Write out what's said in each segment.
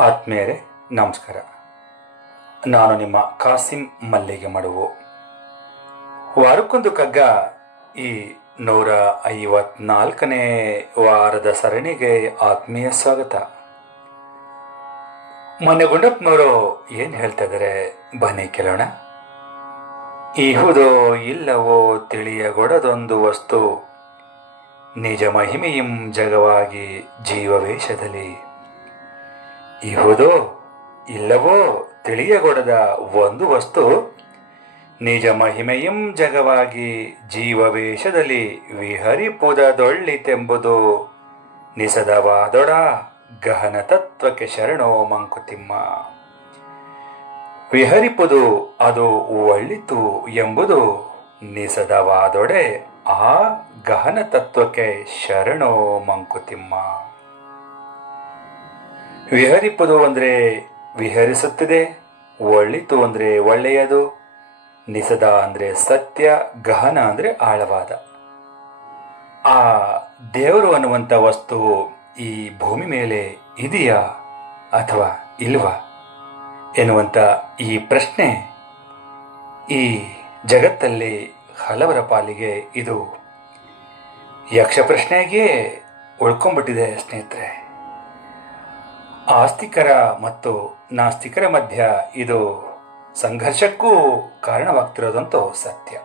ಆತ್ಮೀಯರೇ, ನಮಸ್ಕಾರ. ನಾನು ನಿಮ್ಮ ಕಾಸಿಂ ಮಲ್ಲಿಗೆ ಮಡುವು. ವಾರಕ್ಕೊಂದು ಕಗ್ಗ ಈ ನೂರ ಐವತ್ನಾಲ್ಕನೇ ವಾರದ ಸರಣಿಗೆ ಆತ್ಮೀಯ ಸ್ವಾಗತ. ಮೊನ್ನೆ ಗುಂಡಪ್ಪನವರು ಏನು ಹೇಳ್ತಾ ಇದ್ದಾರೆ ಬನ್ನಿ ಕೇಳೋಣ. ಇಹುದೋ ಇಲ್ಲವೋ ತಿಳಿಯಗೊಡದೊಂದು ವಸ್ತು. ನಿಜ ಮಹಿಮೆಯಂ ಜಗವಾಗಿ ಜೀವವೇಷದಲ್ಲಿ. ಇಹುದೋ ಇಲ್ಲವೋ ತಿಳಿಯಗೊಡದ ಒಂದು ವಸ್ತು. ನಿಜ ಮಹಿಮೆಯಂ ಜಗವಾಗಿ ಜೀವವೇಷದಲ್ಲಿ ವಿಹರಿಪುದದೊಳ್ಳಿತೆಂಬುದು. ನಿಸದವಾದೊಡ ಗಹನ ತತ್ವಕ್ಕೆ ಶರಣೋ ಮಂಕುತಿಮ್ಮ. ವಿಹರಿಪುದು ಅದು ಒಳ್ಳಿತು ಎಂಬುದು ನಿಸದವಾದೊಡೆ ಆ ಗಹನ ತತ್ವಕ್ಕೆ ಶರಣೋ ಮಂಕುತಿಮ್ಮ. ವಿಹರಿಪುದು ಅಂದರೆ ವಿಹರಿಸುತ್ತಿದೆ, ಒಳ್ಳಿತು ಅಂದರೆ ಒಳ್ಳೆಯದು, ನಿಸದ ಅಂದರೆ ಸತ್ಯ, ಗಹನ ಅಂದರೆ ಆಳವಾದ. ಆ ದೇವರು ಅನ್ನುವಂಥ ವಸ್ತು ಈ ಭೂಮಿ ಮೇಲೆ ಇದೆಯಾ ಅಥವಾ ಇಲ್ವಾ ಎನ್ನುವಂಥ ಈ ಪ್ರಶ್ನೆ ಈ ಜಗತ್ತಲ್ಲಿ ಹಲವರ ಪಾಲಿಗೆ ಇದು ಯಕ್ಷ ಪ್ರಶ್ನೆಯಾಗಿಯೇ ಉಳ್ಕೊಂಡ್ಬಿಟ್ಟಿದೆ ಸ್ನೇಹಿತರೆ. ಆಸ್ತಿಕರ ಮತ್ತು ನಾಸ್ತಿಕರ ಮಧ್ಯ ಇದು ಸಂಘರ್ಷಕ್ಕೂ ಕಾರಣವಾಗ್ತಿರೋದಂತೂ ಸತ್ಯ.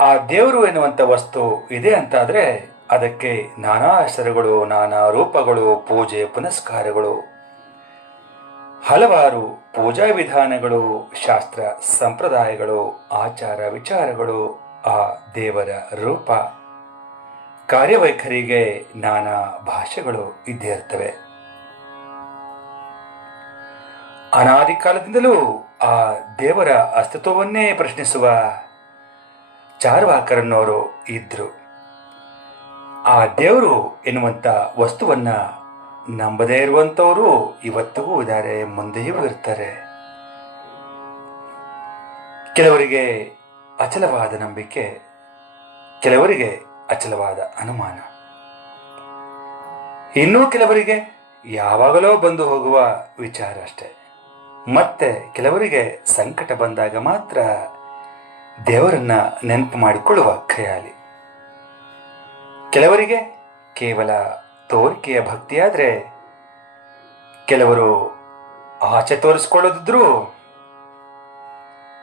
ಆ ದೇವರು ಎನ್ನುವಂಥ ವಸ್ತು ಇದೆ ಅಂತಾದರೆ ಅದಕ್ಕೆ ನಾನಾ ಹೆಸರುಗಳು ನಾನಾ ರೂಪಗಳು, ಪೂಜೆ, ಪುನಸ್ಕಾರಗಳು. ಹಲವಾರು ಪೂಜಾ ವಿಧಾನಗಳು, ಶಾಸ್ತ್ರ, ಸಂಪ್ರದಾಯಗಳು, ಆಚಾರ ವಿಚಾರಗಳು ಆ ದೇವರ ರೂಪ. ಕಾರ್ಯವೈಖರಿಗೆ ನಾನಾ ಭಾಷೆಗಳು ಇದ್ದೇ ಇರ್ತವೆ. ಅನಾದಿ ಕಾಲದಿಂದಲೂ ಆ ದೇವರ ಅಸ್ತಿತ್ವವನ್ನೇ ಪ್ರಶ್ನಿಸುವ ಚಾರ್ವಾಕರನ್ನೋರು ಇದ್ರು. ಆ ದೇವರು ಎನ್ನುವಂಥ ವಸ್ತುವನ್ನ ನಂಬದೇ ಇರುವಂಥವರು ಇವತ್ತಿಗೂ ಇದ್ದಾರೆ, ಮುಂದೆಯೂ ಇರ್ತಾರೆ. ಕೆಲವರಿಗೆ ಅಚಲವಾದ ನಂಬಿಕೆ, ಕೆಲವರಿಗೆ ಅಚಲವಾದ ಅನುಮಾನ. ಇನ್ನೂ ಕೆಲವರಿಗೆ ಯಾವಾಗಲೋ ಬಂದು ಹೋಗುವ ವಿಚಾರ ಅಷ್ಟೆ. ಮತ್ತೆ ಕೆಲವರಿಗೆ ಸಂಕಟ ಬಂದಾಗ ಮಾತ್ರ ದೇವರನ್ನ ನೆನಪು ಮಾಡಿಕೊಳ್ಳುವ ಖಯಾಲಿ. ಕೆಲವರಿಗೆ ಕೇವಲ ತೋರಿಕೆಯ ಭಕ್ತಿಯಾದರೆ ಕೆಲವರು ಆಚೆ ತೋರಿಸ್ಕೊಳ್ಳೋದಿದ್ರೂ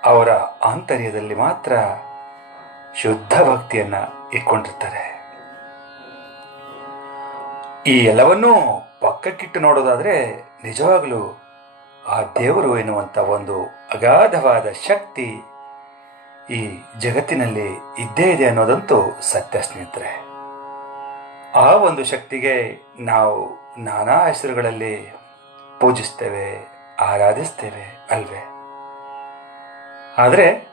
ಅವರ ಆಂತರ್ಯದಲ್ಲಿ ಮಾತ್ರ ಶುದ್ಧ ಭಕ್ತಿಯನ್ನ ಇಟ್ಕೊಂಡಿರ್ತಾರೆ. ಈ ಎಲ್ಲವನ್ನೂ ಪಕ್ಕಕ್ಕಿಟ್ಟು ನೋಡೋದಾದ್ರೆ ನಿಜವಾಗಲೂ ಆ ದೇವರು ಎನ್ನುವಂಥ ಒಂದು ಅಗಾಧವಾದ ಶಕ್ತಿ ಈ ಜಗತ್ತಿನಲ್ಲಿ ಇದ್ದೇ ಇದೆ ಅನ್ನೋದಂತೂ ಸತ್ಯ ಸ್ನೇಹಿತರೆ. ಆ ಒಂದು ಶಕ್ತಿಗೆ ನಾವು ನಾನಾ ಹೆಸರುಗಳಲ್ಲಿ ಪೂಜಿಸ್ತೇವೆ, ಆರಾಧಿಸ್ತೇವೆ ಅಲ್ವೇ? ಆದರೆ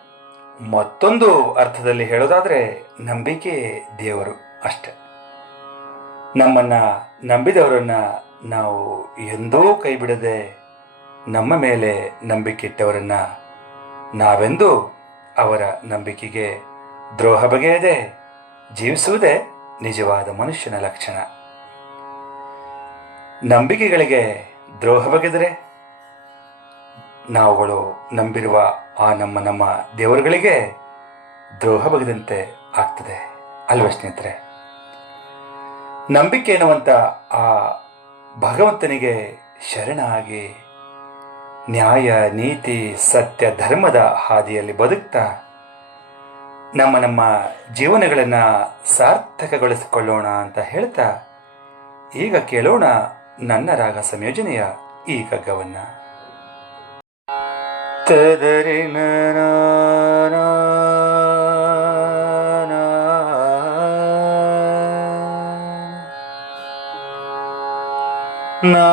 ಮತ್ತೊಂದು ಅರ್ಥದಲ್ಲಿ ಹೇಳೋದಾದರೆ ನಂಬಿಕೆ ದೇವರು ಅಷ್ಟೆ. ನಮ್ಮನ್ನು ನಂಬಿದವರನ್ನು ನಾವು ಎಂದೂ ಕೈ ಬಿಡದೆ ನಮ್ಮ ಮೇಲೆ ನಂಬಿಕೆ ಇಟ್ಟವರನ್ನ ನಾವೆಂದೂ ಅವರ ನಂಬಿಕೆಗೆ ದ್ರೋಹ ಬಗೆಯದೆ ಜೀವಿಸುವುದೇ ನಿಜವಾದ ಮನುಷ್ಯನ ಲಕ್ಷಣ. ನಂಬಿಕೆಗಳಿಗೆ ದ್ರೋಹ ಬಗೆದರೆ ನಾವುಗಳು ನಂಬಿರುವ ಆ ನಮ್ಮ ನಮ್ಮ ದೇವರುಗಳಿಗೆ ದ್ರೋಹ ಬಗೆದಂತೆ ಆಗ್ತದೆ, ಅಲ್ವ ಸ್ನೇಹಿತರೆ? ನಂಬಿಕೆ ಎನ್ನುವಂಥ ಆ ಭಗವಂತನಿಗೆ ಶರಣಾಗಿ ನ್ಯಾಯ, ನೀತಿ, ಸತ್ಯ, ಧರ್ಮದ ಹಾದಿಯಲ್ಲಿ ಬದುಕ್ತಾ ನಮ್ಮ ನಮ್ಮ ಜೀವನಗಳನ್ನು ಸಾರ್ಥಕಗೊಳಿಸಿಕೊಳ್ಳೋಣ ಅಂತ ಹೇಳ್ತಾ, ಈಗ ಕೇಳೋಣ ನನ್ನ ರಾಗ ಸಂಯೋಜನೆಯ ಈ ಕಗ್ಗವನ್ನ ನಾ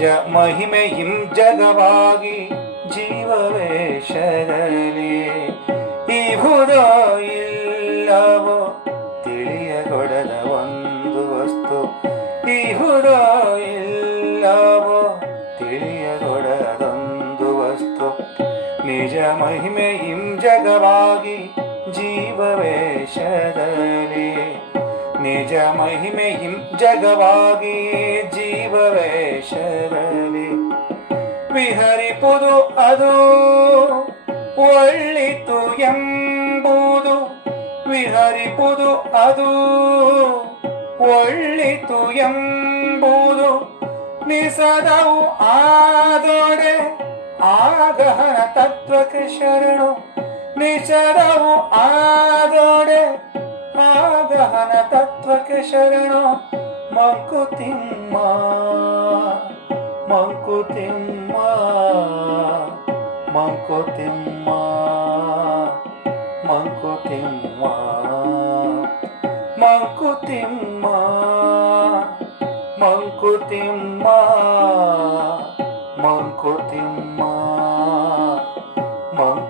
ನಿಜ ಮಹಿಮೆಯಿಂ ಜಗವಾಗಿ ಜೀವವೇಷದಲ್ಲಿ ಇಹುದೋ ಇಲ್ಲವೋ ತಿಳಿಯಗೊಡದ ಒಂದು ವಸ್ತು. ಇಹುದೋ ಇಲ್ಲವೋ ತಿಳಿಯಗೊಡದೊಂದು ವಸ್ತು. ನಿಜ ಮಹಿಮೆಯಿಂ ಜಗವಾಗಿ ಜೀವವೇಷದಲ್ಲಿ ನಿಜ ಮಹಿಮೆಯಿಂ ಜಗವಾಗಿ ಜೀವವೇಷದಲ್ಲಿ ವಿಹರಿಪುದು ಅದು, ಒಳ್ಳಿತು ಎಂಬುದು. ವಿಹರಿಪುದು ಅದು, ಒಳ್ಳಿತು ಎಂಬುದು. ನಿಸದವು ಆದೊಡೆ, ಆಗಹನ ತತ್ವಕ್ಕೆ ಶರಣು. ನಿಸದವು ಆದೊಡೆ ಪರಮಾತ್ಮನ ತತ್ವಕ್ಕೆ ಶರಣು ಮಂಕುತಿಮ್ಮ ಮಂಕುತಿಮ್ಮ ಮಂಕುತಿಮ್ಮ ಮಂಕುತಿಮ್ಮ ಮಂಕುತಿಮ್ಮ ಮಂಕುತಿಮ್ಮ ಮಂಕುತಿಮ್ಮ ಮಂಕು